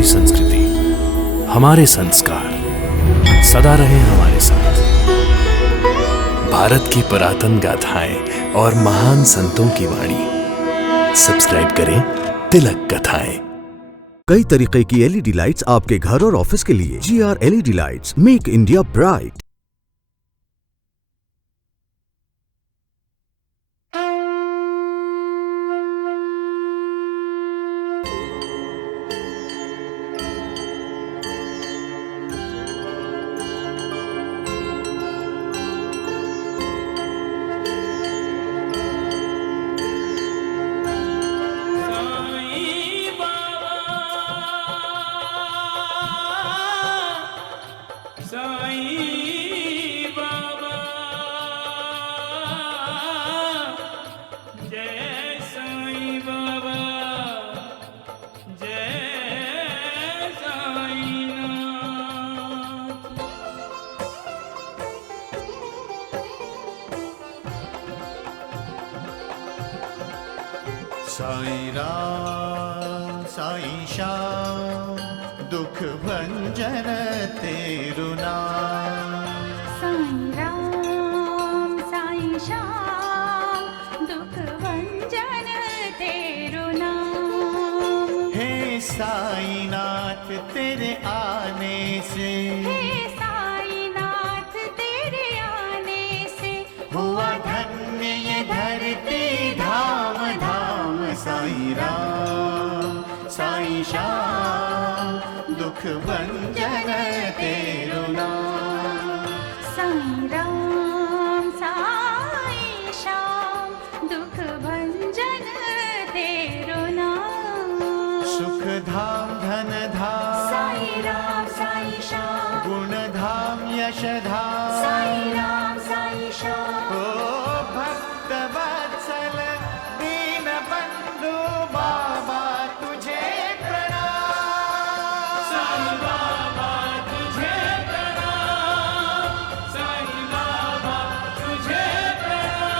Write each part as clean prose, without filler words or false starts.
हमारी संस्कृति, हमारे संस्कार सदा रहे हमारे साथ। भारत की पुरातन गाथाएं और महान संतों की वाणी। सब्सक्राइब करें तिलक कथाएं। कई तरीके की एलईडी लाइट्स आपके घर और ऑफिस के लिए। GR LED lights, make India bright. Sai Ram Sai Shyam दुख भंजन तेरु नाम। साईं राम साईं श्याम दुख भंजन तेरु नाम। हे साईं नाथ तेरे आने से, हे साईं नाथ तेरे आने से हुआ धन्य ये धरती धाम धाम। साईं राम साईं श्याम दुख भंजन तेरु नाम। साईं राम साईं श्याम दुख भंजन तेरु नाम। सुख धाम धन धाम साईं राम साईं श्याम गुण धाम यश धाम। साईं राम साईं श्याम ओ भक्त वत्सल दीन बंधु बाबा तुझे प्रणाम। साईं बाबा तुझे प्रणाम। साईं बाबा तुझे प्रणाम।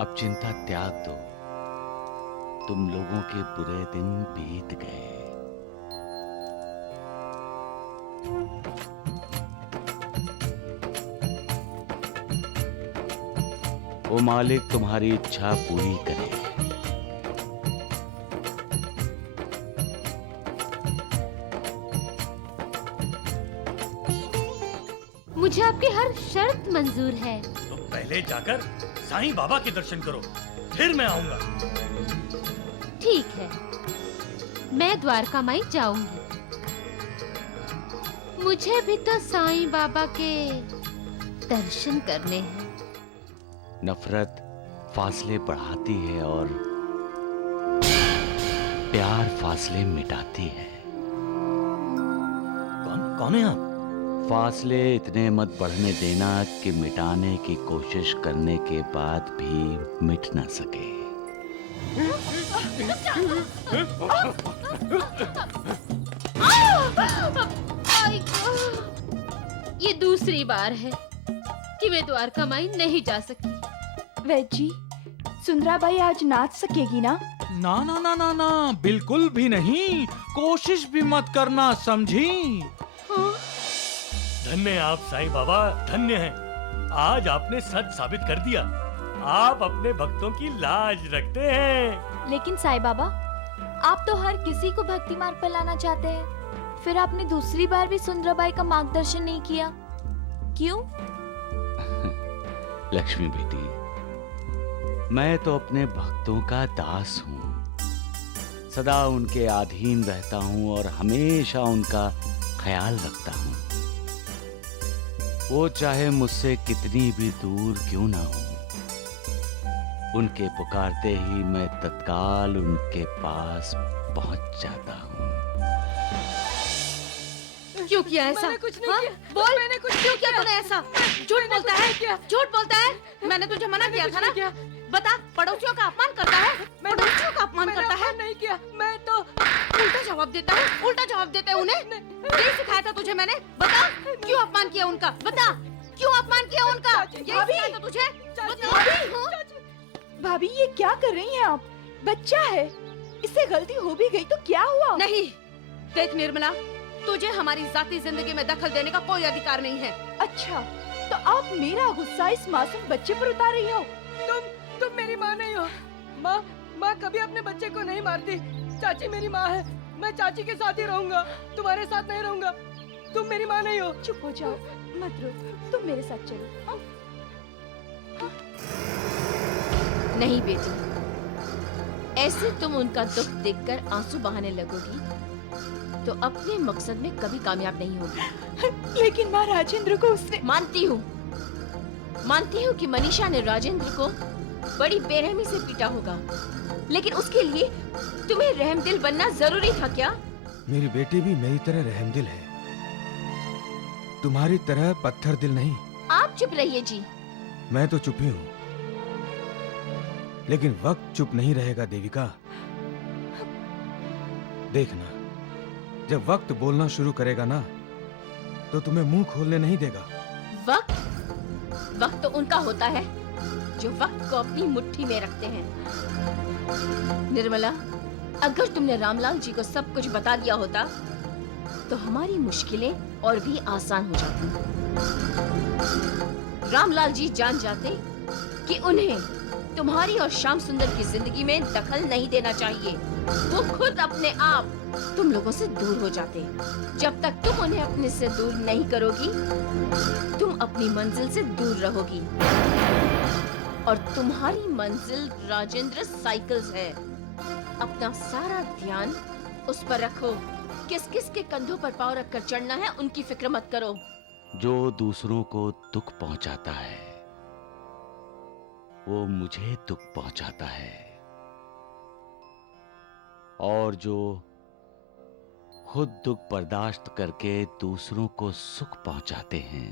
अब चिंता त्याग दो, तुम लोगों के बुरे दिन बीत गए। वो मालिक तुम्हारी इच्छा पूरी करे। मुझे आपकी हर शर्त मंजूर है। तो पहले जाकर साईं बाबा के दर्शन करो, फिर मैं आऊंगा। ठीक है, मैं द्वारका माई जाऊंगी। मुझे भी तो साईं बाबा के दर्शन करने हैं। नफरत फासले बढ़ाती है और प्यार फासले मिटाती है। कौन है आप? फासले इतने मत बढ़ने देना कि मिटाने की कोशिश करने के बाद भी मिट ना सके। ये दूसरी बार है कि मैं द्वारका माई नहीं जा सकी। वैजी, सुंदराबाई आज नाच सकेगी ना? ना ना ना ना ना, बिल्कुल भी नहीं। कोशिश भी मत करना, समझी? हाँ? धन्य आप साईं बाबा, धन्य हैं। आज आपने सच साबित कर दिया, आप अपने भक्तों की लाज रखते हैं। लेकिन साईं बाबा, आप तो हर किसी को भक्ति मार्ग पर लाना चाहते हैं। फिर आपने दूसरी बार भी सुंदराबाई का मार्गदर्शन नहीं किया, क्यों? लक्ष्मी बेटी, मैं तो अपने भक्तों का दास हूँ। सदा उनके अधीन रहता हूँ और हमेशा उनका ख्याल रखता हूँ। वो चाहे मुझसे कितनी भी दूर क्यों ना हो, उनके पुकारते ही मैं तत्काल उनके पास पहुंच जाता हूँ। क्यों किया ऐसा? मैंने कुछ नहीं हाँ? किया। बोल, मैंने कुछ क्यों नहीं किया किया। तूने ऐसा? झूठ बोलता है, झूठ बोलता है। मैंने तुझे मना किया था ना? बता, पड़ोसियों का अपमान करता है, पड़ोसियों का अपमान करता है। नहीं किया, मैं तो उल्टा जवाब देता है, उल्टा जवाब देते हैं उन्हें। यही सिखाया था तुझे मैंने। बता, क्यों अपमान किया उनका? बता, क्यों अपमान किया उनका? यही सिखाया था तुझे। बता। भाभी ये क्या कर रही हैं आप? बच्चा है, इससे गलती हो भी गई तो क्या हुआ? नहीं, देख निर्मला, तुझे हमारी जाती जिंदगी में दखल देने का कोई अधिकार नहीं है। अच्छा, तो आप मेरा गुस्सा इस मासूम बच्चे पर उतार रही हो? तुम मेरी माँ नहीं हो। माँ कभी अपने बच्चे को नहीं मारती। चाची मेरी माँ है, मैं चाची के साथ ही रहूंगा, तुम्हारे साथ नहीं रहूंगा। तुम मेरी माँ नहीं हो। चुप हो जाओ, मत रो, तुम मेरे साथ चलो। हाँ? नहीं बेटी, ऐसे तुम उनका दुख देखकर आंसू बहाने लगोगी तो अपने मकसद में कभी कामयाब नहीं होगी। लेकिन माँ राजेंद्र को उसने... मानती हूँ कि मनीषा ने राजेंद्र को बड़ी बेरहमी से पीटा होगा, लेकिन उसके लिए तुम्हें रहमदिल बनना जरूरी था क्या? मेरी बेटी भी मेरी तरह रहमदिल है, तुम्हारी तरह पत्थर दिल नहीं। आप चुप रहिए जी। मैं तो चुप ही हूँ, लेकिन वक्त चुप नहीं रहेगा देविका। देखना, जब वक्त बोलना शुरू करेगा ना, तो तुम्हें मुंह खोलने नहीं देगा। वक्त तो उनका होता है जो वक्त को अपनी मुट्ठी में रखते हैं। निर्मला, अगर तुमने रामलाल जी को सब कुछ बता दिया होता तो हमारी मुश्किलें और भी आसान हो जाती। रामलाल जी जान जाते कि उन्हें तुम्हारी और श्याम सुंदर की जिंदगी में दखल नहीं देना चाहिए। वो खुद अपने आप तुम लोगों से दूर हो जाते। जब तक तुम उन्हें अपने से दूर नहीं करोगी, तुम अपनी मंजिल से दूर रहोगी। और तुम्हारी मंजिल राजेंद्र साइकिल्स है। अपना सारा ध्यान उस पर रखो। किस किस के कंधों पर पाँव रखकर चढ़ना है, उनकी फिक्र मत करो। जो दूसरों को दुख पहुंचाता है वो मुझे दुख पहुंचाता है, और जो खुद दुख बर्दाश्त करके दूसरों को सुख पहुंचाते हैं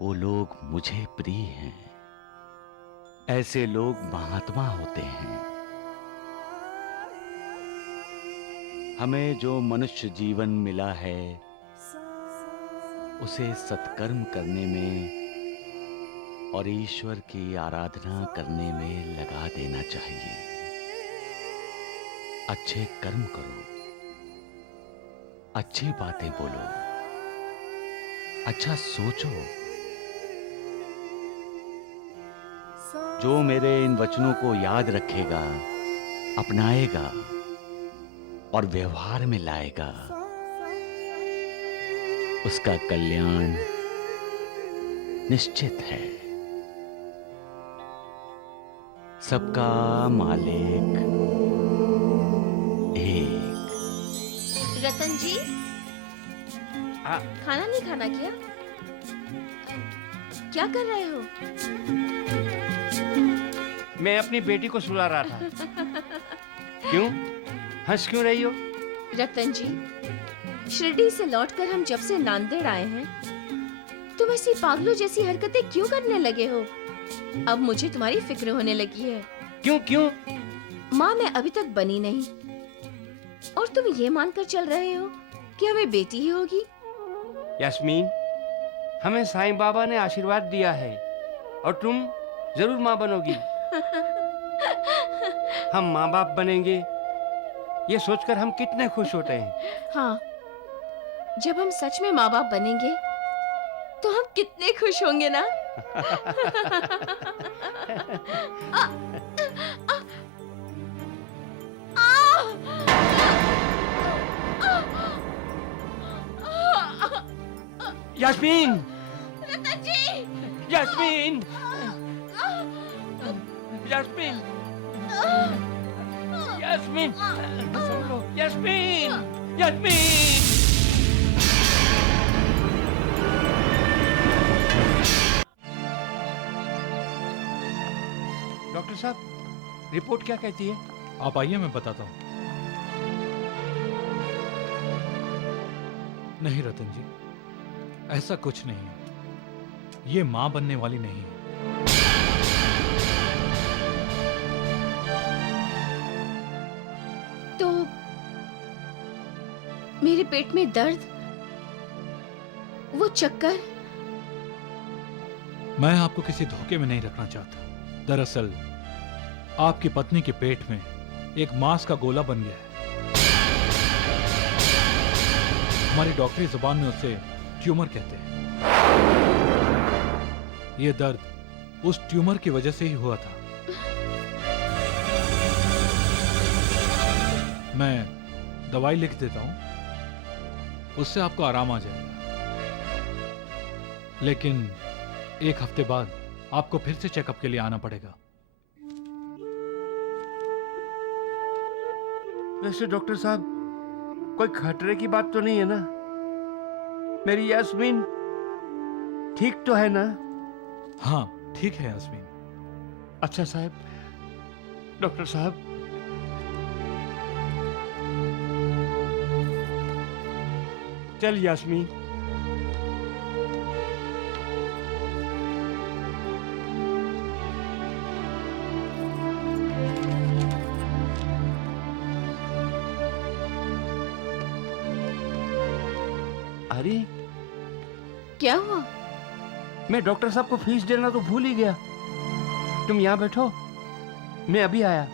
वो लोग मुझे प्रिय हैं। ऐसे लोग महात्मा होते हैं। हमें जो मनुष्य जीवन मिला है उसे सत्कर्म करने में और ईश्वर की आराधना करने में लगा देना चाहिए। अच्छे कर्म करो, अच्छी बातें बोलो, अच्छा सोचो। जो मेरे इन वचनों को याद रखेगा, अपनाएगा और व्यवहार में लाएगा, उसका कल्याण निश्चित है। सबका मालिक एक। रतन जी, खाना नहीं खाना क्या? क्या कर रहे हो? मैं अपनी बेटी को सुला रहा था। क्यों? हंस क्यों रही हो? रतन जी, शिरडी से लौटकर हम जब से नांदेड़ आए हैं, तुम ऐसी पागलों जैसी हरकतें क्यों करने लगे हो? अब मुझे तुम्हारी फिक्र होने लगी है। क्यों? माँ मैं अभी तक बनी नहीं, और तुम ये मानकर चल रहे हो कि हमें बेटी ही होगी। यास्मीन, हमें साईं बाबा ने आशीर्वाद दिया है और तुम जरूर माँ बनोगी। हम माँ बाप बनेंगे, ये सोचकर हम कितने खुश होते हैं। हाँ, जब हम सच में माँ बाप बनेंगे तो हम कितने खुश होंगे ना। यास्मीन! रतन जी! यास्मीन! यास्मीन! यास्मीन! यास्मीन! यास्मीन! डॉक्टर साहब, रिपोर्ट क्या कहती है? आप आइए, मैं बताता हूँ। नहीं रतन जी, ऐसा कुछ नहीं है। ये मां बनने वाली नहीं है। तो मेरे पेट में दर्द, वो चक्कर, मैं आपको किसी धोखे में नहीं रखना चाहता। दरअसल आपकी पत्नी के पेट में एक मांस का गोला बन गया है। हमारी डॉक्टरी जुबान में उसे ट्यूमर कहते हैं। यह दर्द उस ट्यूमर की वजह से ही हुआ था। मैं दवाई लिख देता हूं, उससे आपको आराम आ जाएगा। लेकिन एक हफ्ते बाद आपको फिर से चेकअप के लिए आना पड़ेगा। वैसे डॉक्टर साहब, कोई खतरे की बात तो नहीं है ना? मेरी यास्मीन ठीक तो है ना? हाँ, ठीक है यास्मीन। अच्छा साहब, डॉक्टर साहब, चल यास्मीन। अरे क्या हुआ? मैं डॉक्टर साहब को फीस देना तो भूल ही गया। तुम यहाँ बैठो, मैं अभी आया।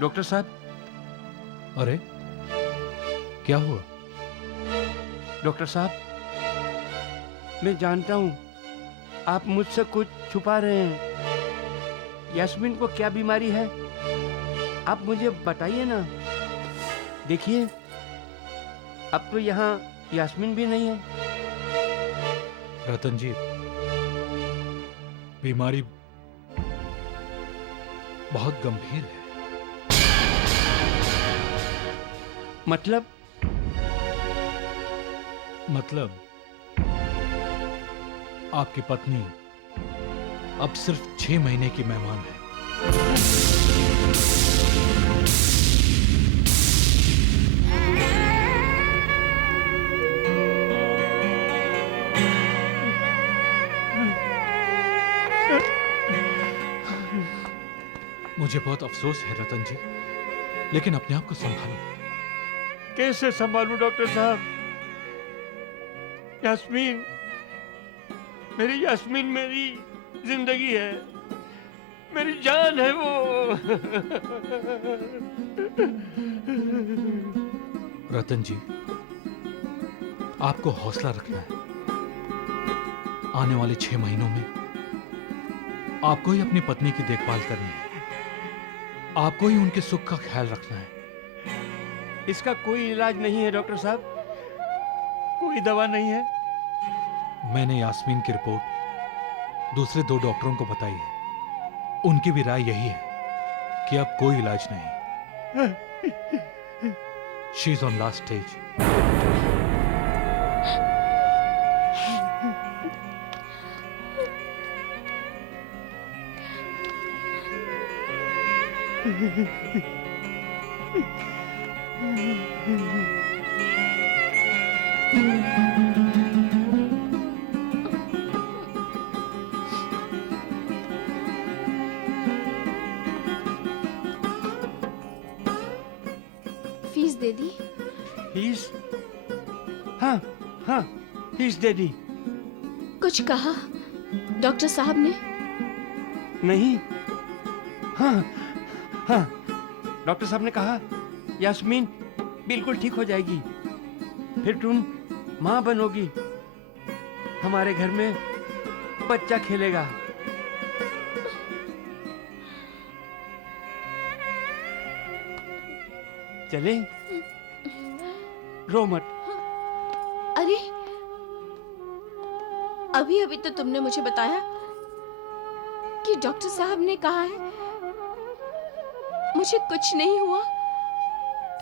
डॉक्टर साहब। अरे क्या हुआ? डॉक्टर साहब, मैं जानता हूं आप मुझसे कुछ छुपा रहे हैं। यास्मीन को क्या बीमारी है, आप मुझे बताइए ना। देखिए, अब तो यहाँ यास्मीन भी नहीं है। रतन जी, बीमारी बहुत गंभीर है। मतलब आपकी पत्नी अब सिर्फ 6 महीने की मेहमान है। मुझे बहुत अफसोस है रतन जी, लेकिन अपने आप को संभालो। कैसे संभालूं डॉक्टर साहब? यास्मीन, मेरी यास्मीन मेरी जिंदगी है, मेरी जान है वो। रतन जी, आपको हौसला रखना है। आने वाले 6 महीनों में आपको ही अपनी पत्नी की देखभाल करनी है। आपको ही उनके सुख का ख्याल रखना है। इसका कोई इलाज नहीं है डॉक्टर साहब? कोई दवा नहीं है? मैंने यास्मीन की रिपोर्ट दूसरे 2 डॉक्टरों को बताई है। उनकी भी राय यही है कि अब कोई इलाज नहीं। She is on last stage. Fees they the? Fees? हाँ हाँ, फीस दे दी। कुछ कहा डॉक्टर साहब ने? नहीं। हाँ हाँ, डॉक्टर साहब ने कहा यास्मीन बिल्कुल ठीक हो जाएगी, फिर तुम माँ बनोगी, हमारे घर में बच्चा खेलेगा। चले, रो मत। अरे अभी अभी तो तुमने मुझे बताया कि डॉक्टर साहब ने कहा है मुझे कुछ नहीं हुआ,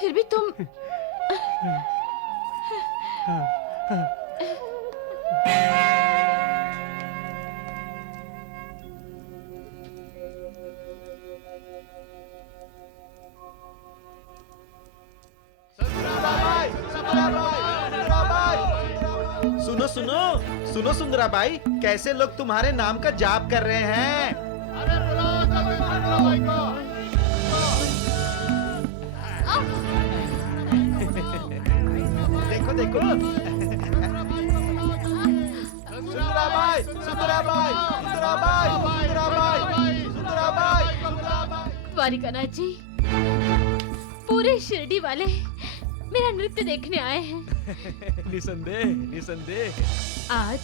फिर भी तुम सुनो सुनो सुनो सुंदराबाई, कैसे लोग तुम्हारे नाम का जाप कर रहे हैं। देखो देखो सुंदराबाई सुंदराबाई सुंदराबाई सुंदराबाई सुंदराबाई। द्वारिकानाथ जी, पूरे शिरडी वाले मेरा नृत्य देखने आए हैं। निसंदेह निसंदेह। आज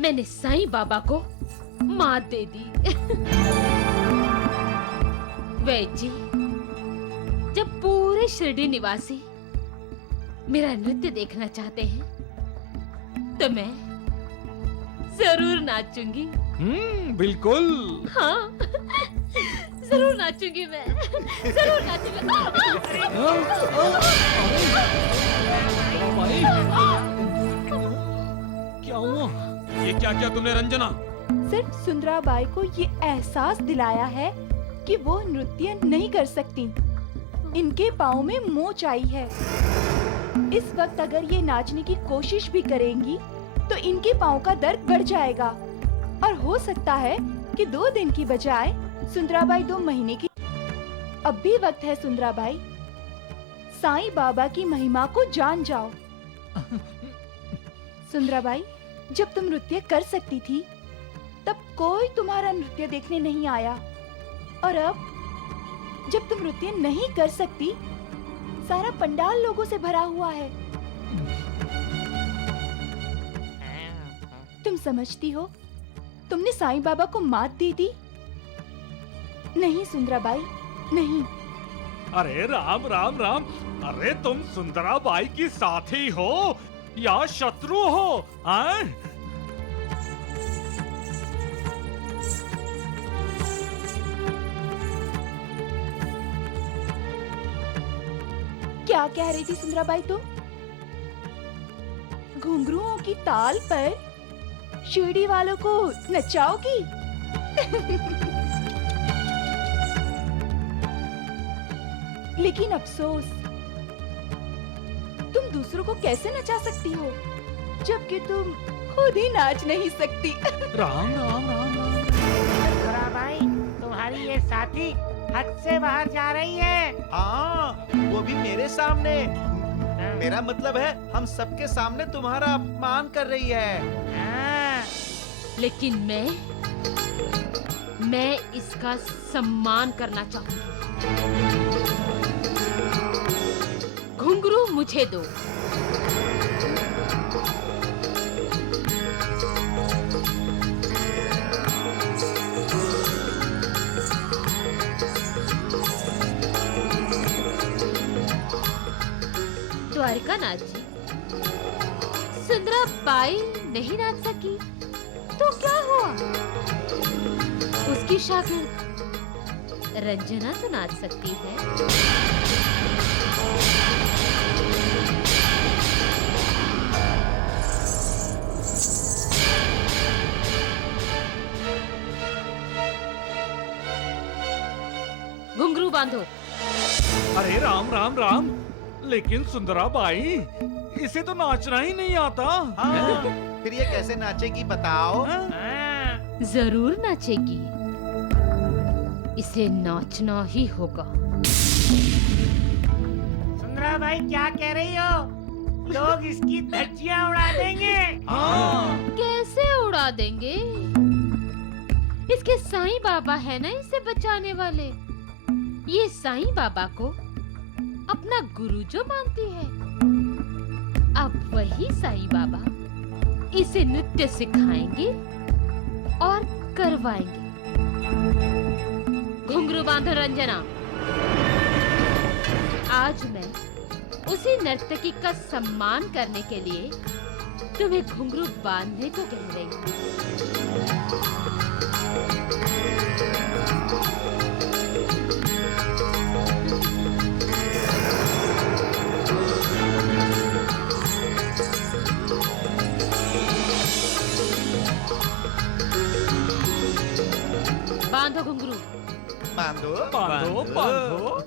मैंने साईं बाबा को मात दे दी। वैद्य जी, जब पूरे शिरडी निवासी मेरा नृत्य देखना चाहते हैं तो मैं जरूर नाचूंगी। बिल्कुल। हाँ, जरूर नाचूंगी मैं, जरूर नाचूंगी। क्या हुआ? ये क्या किया तुमने रंजना? सिर्फ सुंदराबाई को ये एहसास दिलाया है कि वो नृत्य नहीं कर सकती। इनके पाँव में मोच आई है। इस वक्त अगर ये नाचने की कोशिश भी करेंगी तो इनके पाँव का दर्द बढ़ जाएगा और हो सकता है कि 2 दिन की बजाय सुंदराबाई 2 महीने की। अब भी वक्त है सुंदराबाई, साईं बाबा की महिमा को जान जाओ। सुंदराबाई, जब तुम नृत्य कर सकती थी तब कोई तुम्हारा नृत्य देखने नहीं आया, और अब जब तुम नृत्य नहीं कर सकती, सारा पंडाल लोगों से भरा हुआ है। तुम समझती हो तुमने साईं बाबा को मात दे दी? नहीं सुंदराबाई, नहीं। अरे राम राम राम, अरे तुम सुंदराबाई की साथी हो या शत्रु हो? क्या कह रही थी सुंदराबाई तुम? घुंघरुओं की ताल पर शिरडी वालों को नचाओगी? लेकिन अफसोस, तुम दूसरों को कैसे नचा सकती हो जबकि तुम खुद ही नाच नहीं सकती। राम राम राम राम। सुंदराबाई, तुम्हारी ये साथी हद से बाहर जा रही है। हाँ, वो भी मेरे सामने। मेरा मतलब है हम सबके सामने तुम्हारा अपमान कर रही है। लेकिन मैं इसका सम्मान करना चाहूंगी। घुंघरू मुझे दो। द्वारिकानाथ जी, सुंदराबाई नहीं नाच सकी तो क्या हुआ? उसकी शागिर्द रंजना तो नाच सकती है। घुंघरू बांधो। अरे राम राम राम, लेकिन सुंदराबाई, इसे तो नाचना ही नहीं आता। हाँ, फिर ये कैसे नाचेगी बताओ? जरूर नाचेगी, इसे नाचना ही होगा। सुंदराबाई क्या कह रही हो? लोग इसकी धज्जियां उड़ा देंगे। कैसे उड़ा देंगे? इसके साईं बाबा है ना इसे बचाने वाले। ये साईं बाबा को अपना गुरु जो मानती है, अब वही साईं बाबा इसे नृत्य सिखाएंगे और करवाएंगे। घुंघरू बांधो रंजना। आज मैं उसी नर्तकी का सम्मान करने के लिए तुम्हें घुंघरू बांधने को कह रही हूँ। बांधो बांधो।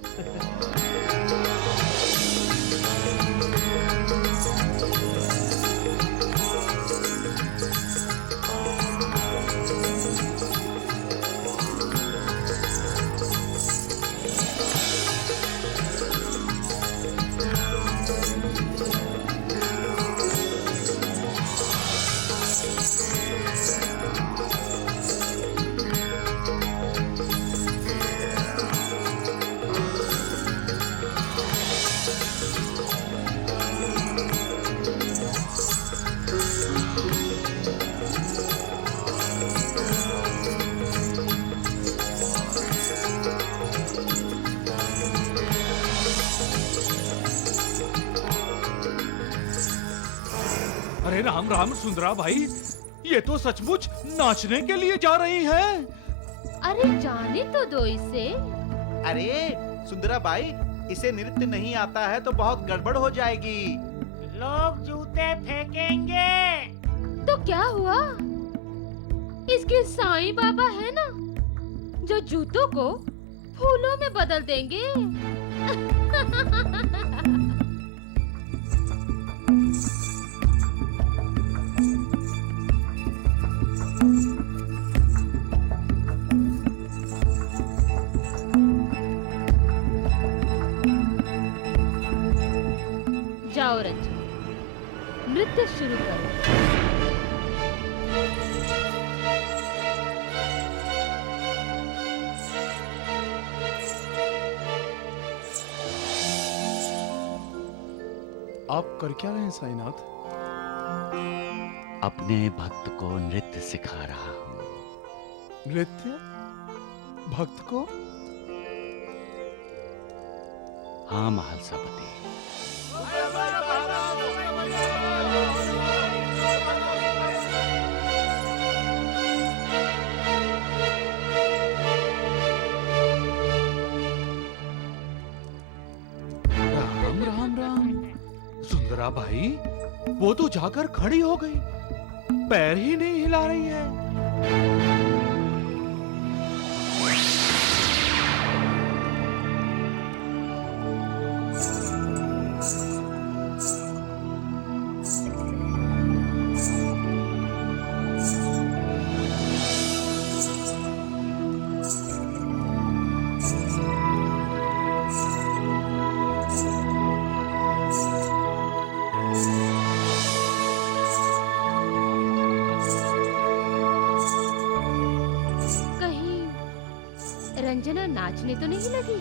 अरे राम राम सुंदरा भाई, ये तो सचमुच नाचने के लिए जा रही हैं। अरे जाने तो दो इसे। अरे सुंदरा बाई, इसे नृत्य नहीं आता है तो बहुत गड़बड़ हो जाएगी। लोग जूते फेंकेंगे। तो क्या हुआ? इसके साईं बाबा है ना, जो जूतों को फूलों में बदल देंगे। जाओ रंजन, नृत्य शुरू करो। आप कर क्या रहे हैं साईनाथ? अपने भक्त को नृत्य सिखा रहा हूं। नृत्य? भक्त को? हाँ महालसापति। राम राम राम। सुंदरा भाई, वो तो जाकर खड़ी हो गई, पैर ही नहीं हिला रही है। रंजना नाचने तो नहीं लगी?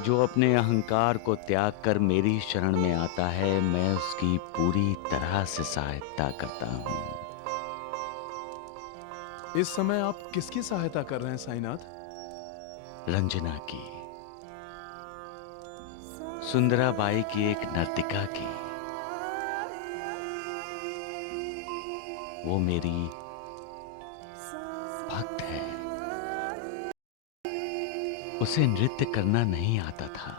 जो अपने अहंकार को त्याग कर मेरी शरण में आता है, मैं उसकी पूरी तरह से सहायता करता हूं। इस समय आप किसकी सहायता कर रहे हैं साईनाथ? रंजना की, सुंदरा बाई की एक नर्तिका की। वो मेरी भक्त है। उसे नृत्य करना नहीं आता था,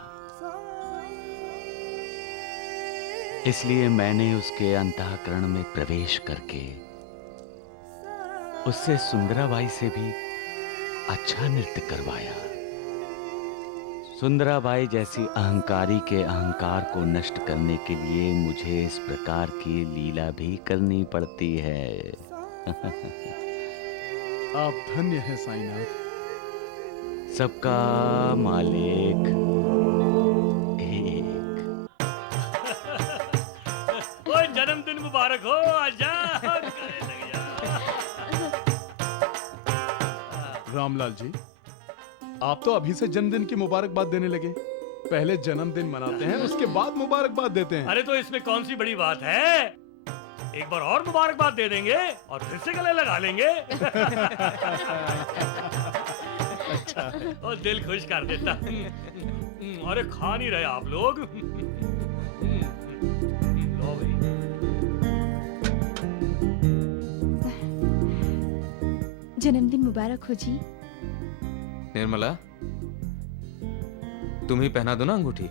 इसलिए मैंने उसके अंतःकरण में प्रवेश करके उससे सुंदराबाई से भी अच्छा नृत्य करवाया। सुंदराबाई जैसी अहंकारी के अहंकार को नष्ट करने के लिए मुझे इस प्रकार की लीला भी करनी पड़ती है। आप धन्य हैं साईनाथ। सबका मालिक एक। ओए जन्मदिन मुबारक हो, आजा। रामलाल जी, आप तो अभी से जन्मदिन की मुबारकबाद देने लगे। पहले जन्मदिन मनाते हैं, उसके बाद मुबारकबाद देते हैं। अरे तो इसमें कौन सी बड़ी बात है, एक बार और मुबारकबाद दे देंगे और फिर से गले लगा लेंगे। अच्छा, और दिल खुश कर देता। अरे खा नहीं रहे आप लोग। लो भाई। जन्मदिन मुबारक हो जी। निर्मला, तुम ही पहना दो ना अंगूठी।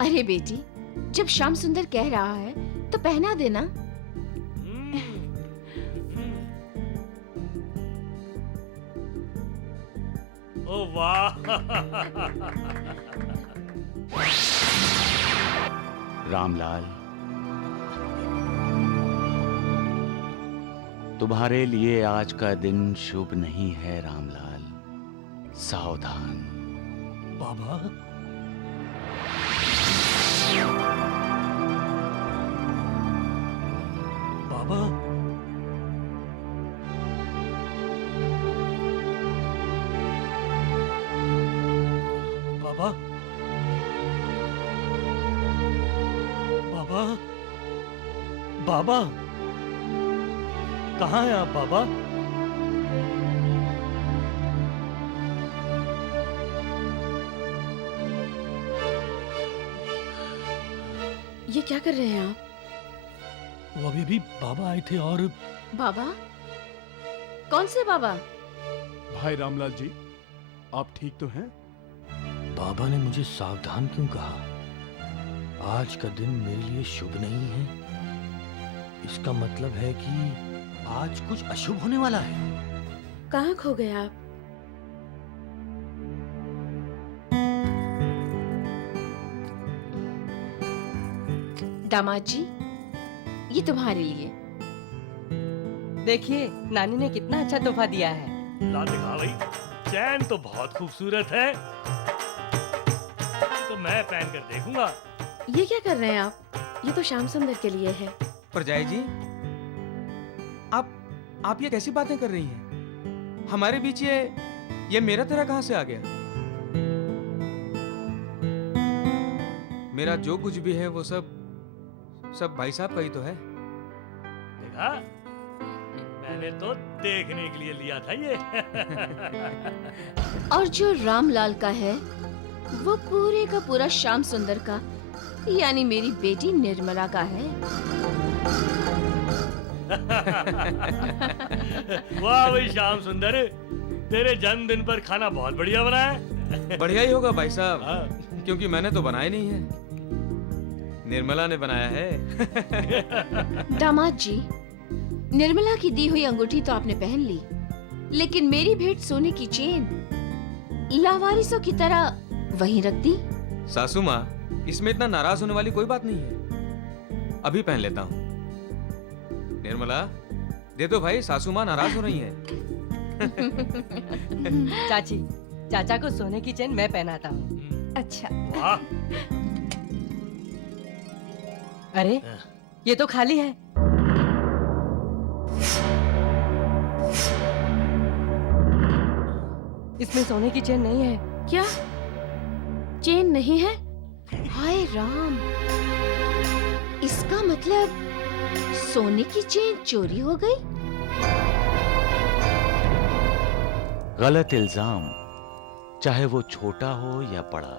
अरे बेटी, जब श्याम सुंदर कह रहा है तो पहना देना। ओ वाह। रामलाल, तुम्हारे लिए आज का दिन शुभ नहीं है रामलाल, सावधान। बाबा, बाबा, बाबा, बाबा, बाबा, कहाँ हैं आप बाबा? ये क्या कर रहे हैं आप? वो अभी भी बाबा आए थे और बाबा? कौन से बाबा? भाई रामलाल जी, आप ठीक तो हैं? बाबा ने मुझे सावधान क्यों कहा? आज का दिन मेरे लिए शुभ नहीं है। इसका मतलब है कि आज कुछ अशुभ होने वाला है। कहाँ खो गए आप? दामाद जी, ये तुम्हारे लिए। देखिए, नानी ने कितना अच्छा तोहफा दिया है। ला दिखा भाई, चैन तो बहुत खूबसूरत है, तो मैं पहन कर देखूंगा। ये क्या कर रहे हैं आप? ये तो श्याम सुंदर के लिए है। परजाई जी, आप ये कैसी बातें कर रही हैं? हमारे बीच ये मेरा तेरा कहां से आ गया? मेरा जो कुछ भी है वो सब भाई साहब का ही तो है। देखा, मैंने तो देखने के लिए लिया था ये। और जो रामलाल का है वो पूरे का पूरा श्याम सुंदर का, यानी मेरी बेटी निर्मला का है। वाह भाई श्याम सुंदर, तेरे जन्मदिन पर खाना बहुत बढ़िया बना है। बढ़िया ही होगा भाई साहब, क्योंकि मैंने तो बनाया नहीं है, निर्मला ने बनाया है। दामाद जी, निर्मला की दी हुई अंगूठी तो आपने पहन ली, लेकिन मेरी भेंट सोने की चेन लावारिसों की तरह वहीं रख दी। सासू माँ, इसमें इतना नाराज होने वाली कोई बात नहीं है, अभी पहन लेता हूँ। निर्मला, दे दो भाई, सासू माँ नाराज हो रही हैं। चाची, चाचा को सोने की चेन मैं पहनाता हूँ। अच्छा। वाह। अरे, ये तो खाली है। इसमें सोने की चेन नहीं है। क्या? चेन नहीं है? हाय राम, इसका मतलब सोने की चेन चोरी हो गई? गलत इल्जाम, चाहे वो छोटा हो या बड़ा,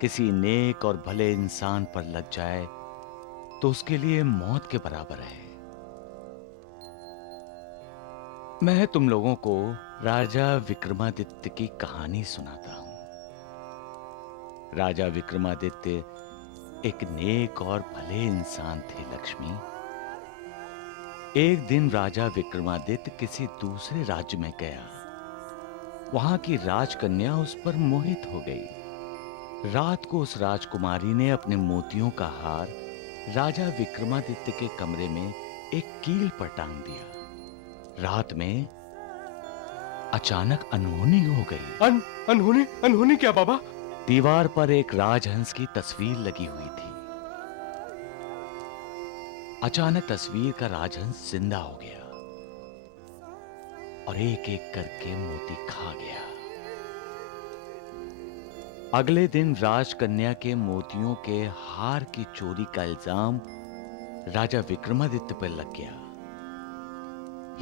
किसी नेक और भले इंसान पर लग जाए तो उसके लिए मौत के बराबर है। मैं तुम लोगों को राजा विक्रमादित्य की कहानी सुनाता हूं। राजा विक्रमादित्य एक नेक और भले इंसान थे लक्ष्मी। एक दिन राजा विक्रमादित्य किसी दूसरे राज्य में गया। वहां की राजकन्या उस पर मोहित हो गई। रात को उस राजकुमारी ने अपने मोतियों का हार राजा विक्रमादित्य के कमरे में एक कील पर टांग दिया। रात में अचानक अनहोनी हो गई। अनहोनी क्या बाबा? दीवार पर एक राजहंस की तस्वीर लगी हुई थी। अचानक तस्वीर का राजहंस जिंदा हो गया और एक एक करके मोती खा गया। अगले दिन राजकन्या के मोतियों के हार की चोरी का इल्जाम राजा विक्रमादित्य पर लग गया।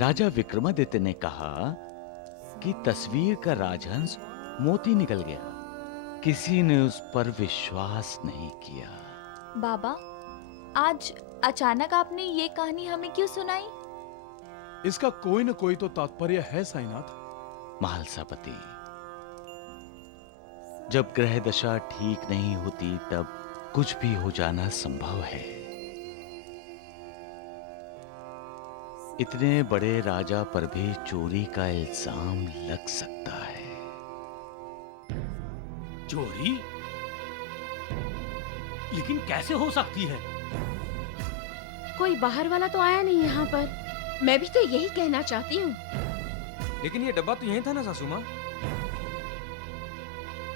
राजा विक्रमादित्य ने कहा कि तस्वीर का राजहंस मोती निकल गया। किसी ने उस पर विश्वास नहीं किया। बाबा, आज अचानक आपने ये कहानी हमें क्यों सुनाई? इसका कोई न कोई तो तात्पर्य है साईनाथ। महालसापति, जब ग्रह दशा ठीक नहीं होती तब कुछ भी हो जाना संभव है। इतने बड़े राजा पर भी चोरी का इल्जाम लग सकता है। चोरी? लेकिन कैसे हो सकती है? कोई बाहर वाला तो आया नहीं यहाँ पर। मैं भी तो यही कहना चाहती हूँ। लेकिन ये डब्बा तो यहीं था ना सासू माँ?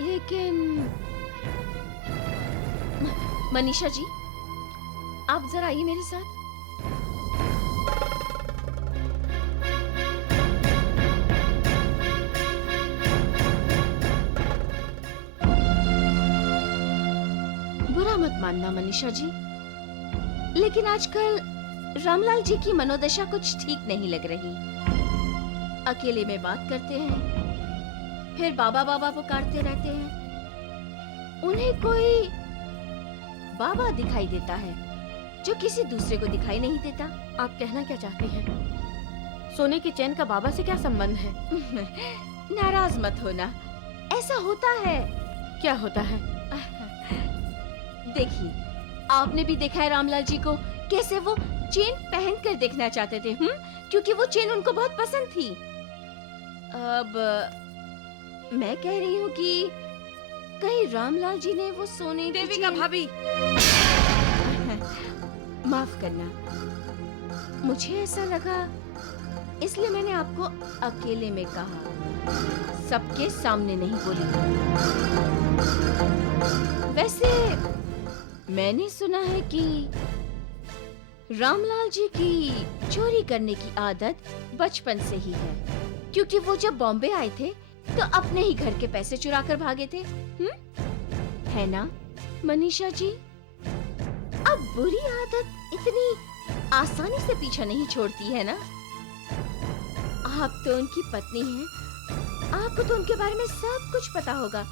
लेकिन मनीषा जी, आप जरा आइए मेरे साथ। बुरा मत मानना मनीषा जी, लेकिन आजकल रामलाल जी की मनोदशा कुछ ठीक नहीं लग रही। अकेले में बात करते हैं, फिर बाबा बाबा पुकारते रहते हैं। उन्हें कोई बाबा दिखाई देता है जो किसी दूसरे को दिखाई नहीं देता। आप कहना क्या चाहती हैं? सोने की चैन का बाबा से क्या संबंध है? नाराज मत होना, ऐसा होता है। क्या होता है? देखिए, आपने भी देखा है रामलाल जी को कैसे वो चेन पहनकर देखना चाहते थे, क्योंकि वो चेन उनको बहुत पसंद थी। अब मैं कह रही हूँ कि कहीं रामलाल जी ने वो सोने की देविका भाभी, माफ करना, मुझे ऐसा लगा इसलिए मैंने आपको अकेले में कहा, सबके सामने नहीं बोली। वैसे मैंने सुना है कि रामलाल जी की चोरी करने की आदत बचपन से ही है, क्योंकि वो जब बॉम्बे आए थे तो अपने ही घर के पैसे चुरा कर भागे थे। है ना मनीषा जी? अब बुरी आदत इतनी आसानी से पीछा नहीं छोड़ती है ना। आप तो उनकी पत्नी हैं, आपको तो उनके बारे में सब कुछ पता होगा।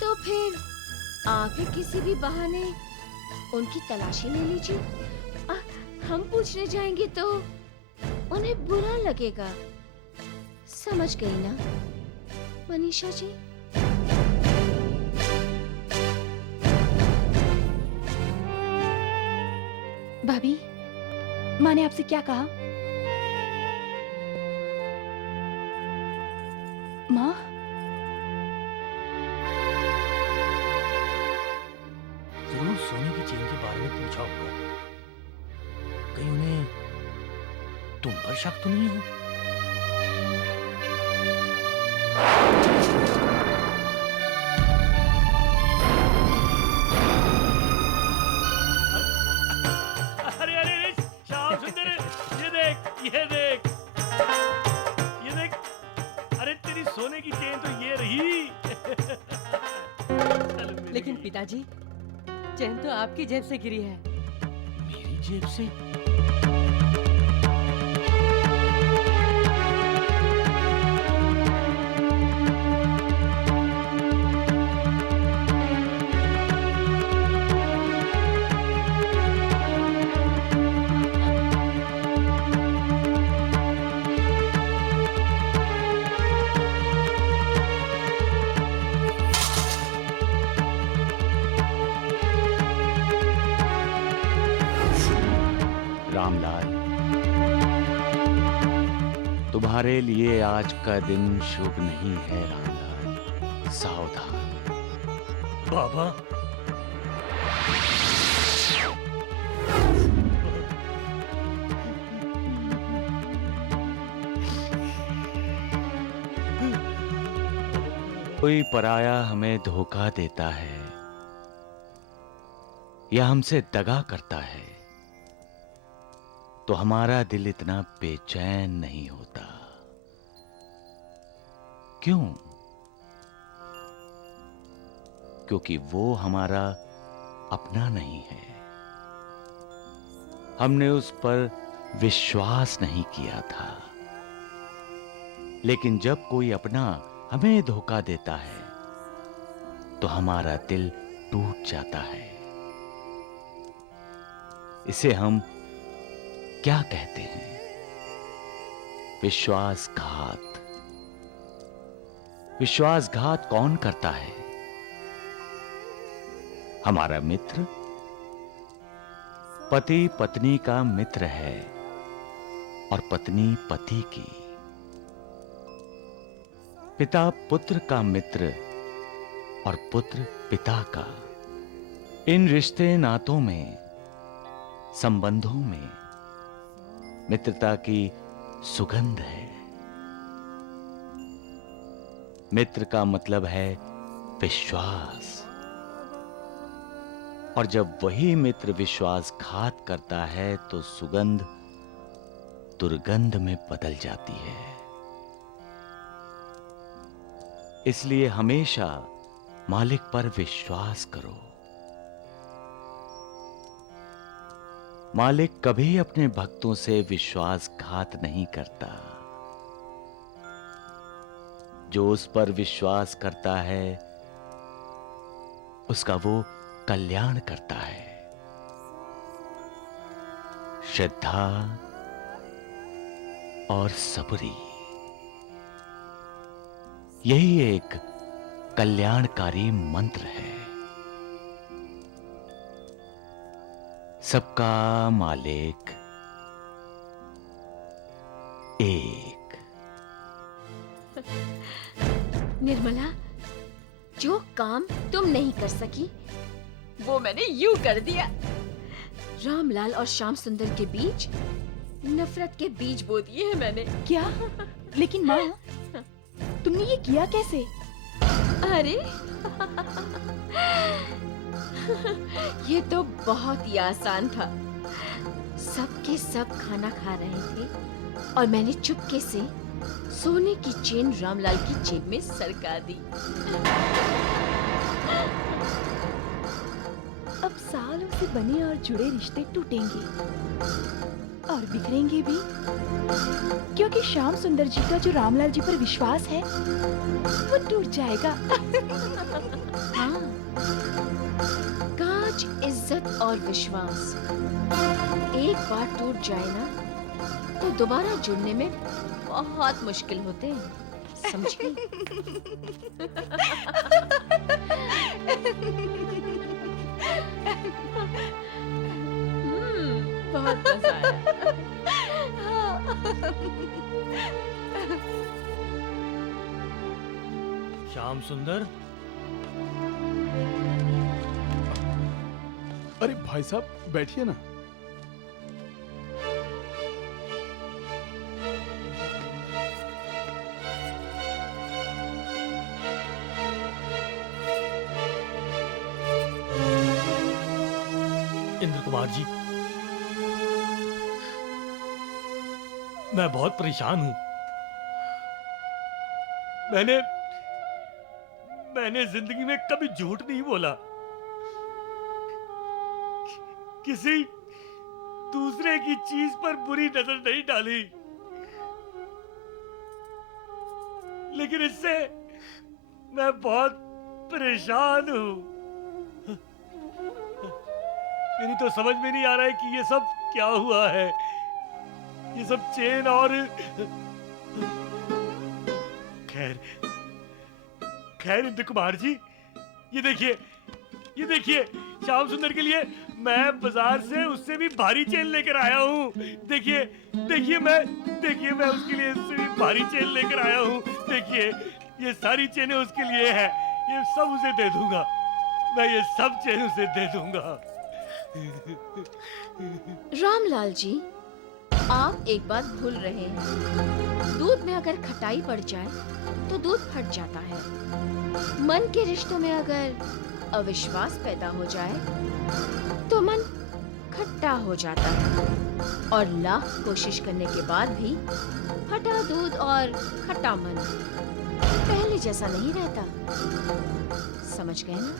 तो फिर आप ही किसी भी बहाने उनकी तलाशी ले लीजिए। हम पूछने जाएंगे तो उन्हें बुरा लगेगा। समझ गई ना मनीषा जी? भाभी, माँ ने आपसे क्या कहा? माँ, जरूर सोने की चेन के बारे में पूछा होगा। कहीं उन्हें तुम पर शक तो नहीं है? अरे अरे अरे, श्याम सुंदर, ये देख, अरे तेरी सोने की चेन तो ये रही। लेकिन पिताजी, चैन तो आपकी जेब से गिरी है। मेरी जेब से? रामलाल, तुम्हारे लिए आज का दिन शुभ नहीं है रामलाल, सावधान। बाबा, कोई पराया हमें धोखा देता है या हमसे दगा करता है तो हमारा दिल इतना बेचैन नहीं होता। क्यों? क्योंकि वो हमारा अपना नहीं है। हमने उस पर विश्वास नहीं किया था। लेकिन जब कोई अपना हमें धोखा देता है तो हमारा दिल टूट जाता है। इसे हम क्या कहते हैं? विश्वासघात। विश्वासघात कौन करता है? हमारा मित्र पति पत्नी का मित्र है और पत्नी पति की। पिता पुत्र का मित्र और पुत्र पिता का। इन रिश्ते नातों में, संबंधों में मित्रता की सुगंध है। मित्र का मतलब है विश्वास। और जब वही मित्र विश्वासघात करता है तो सुगंध दुर्गंध में बदल जाती है। इसलिए हमेशा मालिक पर विश्वास करो। मालिक कभी अपने भक्तों से विश्वासघात नहीं करता। जो उस पर विश्वास करता है उसका वो कल्याण करता है। श्रद्धा और सबरी, यही एक कल्याणकारी मंत्र है। सबका मालिक एक। निर्मला, जो काम तुम नहीं कर सकी वो मैंने यूं कर दिया। रामलाल और श्याम सुंदर के बीच नफरत के बीज बो दिए हैं मैंने। क्या? लेकिन माँ, तुमने ये किया कैसे? अरे ये तो बहुत ही आसान था। सबके सब खाना खा रहे थे और मैंने चुपके से सोने की चेन रामलाल की जेब में सरका दी। अब सालों से बने और जुड़े रिश्ते टूटेंगे और बिखरेंगे भी, क्योंकि श्याम सुंदर जी का जो रामलाल जी पर विश्वास है वो टूट जाएगा। हाँ, कांच, इज्जत और विश्वास एक बार टूट जाए ना तो दोबारा जुड़ने में बहुत मुश्किल होते हैं, समझी? बहुत मजा आया। श्याम सुंदर, अरे भाई साहब बैठिए ना। इंद्र कुमार जी, मैं बहुत परेशान हूं। मैंने जिंदगी में कभी झूठ नहीं बोला, किसी दूसरे की चीज पर बुरी नजर नहीं डाली, लेकिन इससे मैं बहुत परेशान हूं। मेरी तो समझ में नहीं आ रहा है कि ये सब क्या हुआ है। ये सब चेन और खैर इंद्र कुमार जी, ये देखिए श्याम सुंदर के लिए मैं बाजार से उससे भी भारी चेन लेकर आया हूँ। देखिए देखिए मैं उसके लिए इससे भी भारी चेन लेकर आया हूँ। देखिए ये सारी चेनें उसके लिए हैं। ये सब उसे दे दूंगा, मैं ये सब चेन उसे दे दूंगा। रामलाल जी, आप एक बात भूल रहे हैं। दूध में अगर खटाई पड़ जाए तो दूध फट जाता है। मन के रिश्तों में अगर अविश्वास पैदा हो जाए तो मन खट्टा हो जाता है। और लाख कोशिश करने के बाद भी फटा दूध और खट्टा मन पहले जैसा नहीं रहता। समझ गए ना?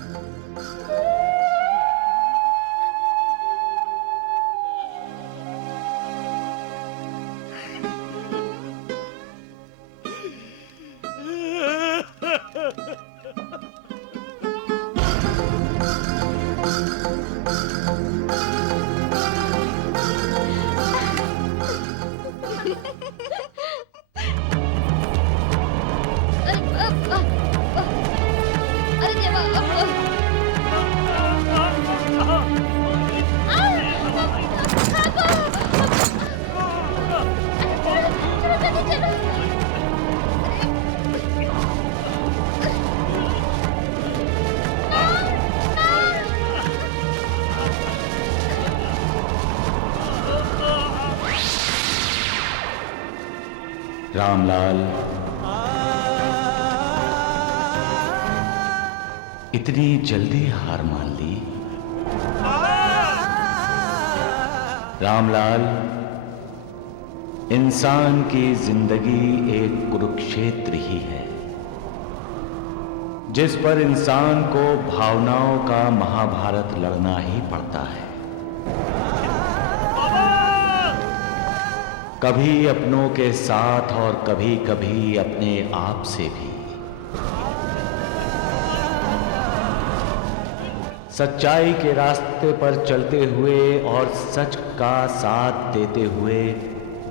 रामलाल, इतनी जल्दी हार मान ली? रामलाल, इंसान की जिंदगी एक कुरुक्षेत्र ही है, जिस पर इंसान को भावनाओं का महाभारत लड़ना ही पड़ता है। कभी अपनों के साथ और कभी कभी अपने आप से भी। सच्चाई के रास्ते पर चलते हुए और सच का साथ देते हुए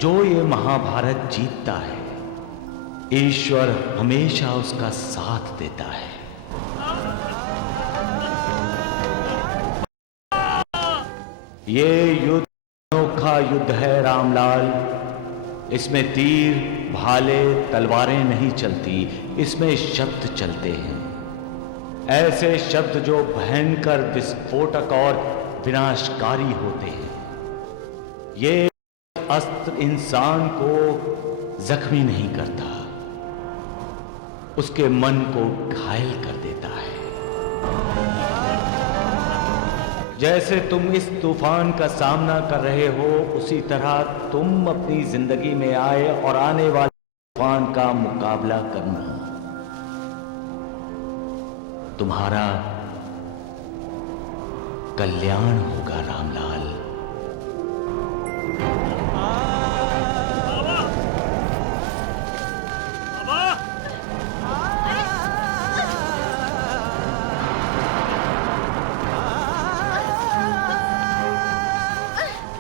जो ये महाभारत जीतता है, ईश्वर हमेशा उसका साथ देता है। ये युद्ध अनोखा युद्ध है रामलाल। इसमें तीर, भाले, तलवारें नहीं चलती, इसमें शब्द चलते हैं। ऐसे शब्द जो भयंकर, विस्फोटक और विनाशकारी होते हैं। ये अस्त्र इंसान को जख्मी नहीं करता, उसके मन को घायल कर देता है। जैसे तुम इस तूफान का सामना कर रहे हो, उसी तरह तुम अपनी जिंदगी में आए और आने वाले तूफान का मुकाबला करना। तुम्हारा कल्याण होगा रामलाल।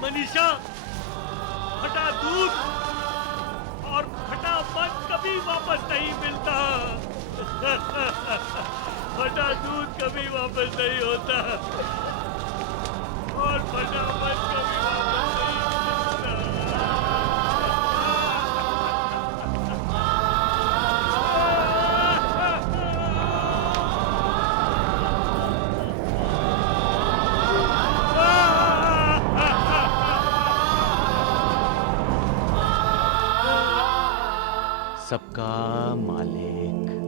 मनीषा, फटा दूध और फटा मन कभी वापस नहीं मिलता। फटा दूध कभी वापस नहीं होता और फटा मन कभी वापस नहीं सबका मालिक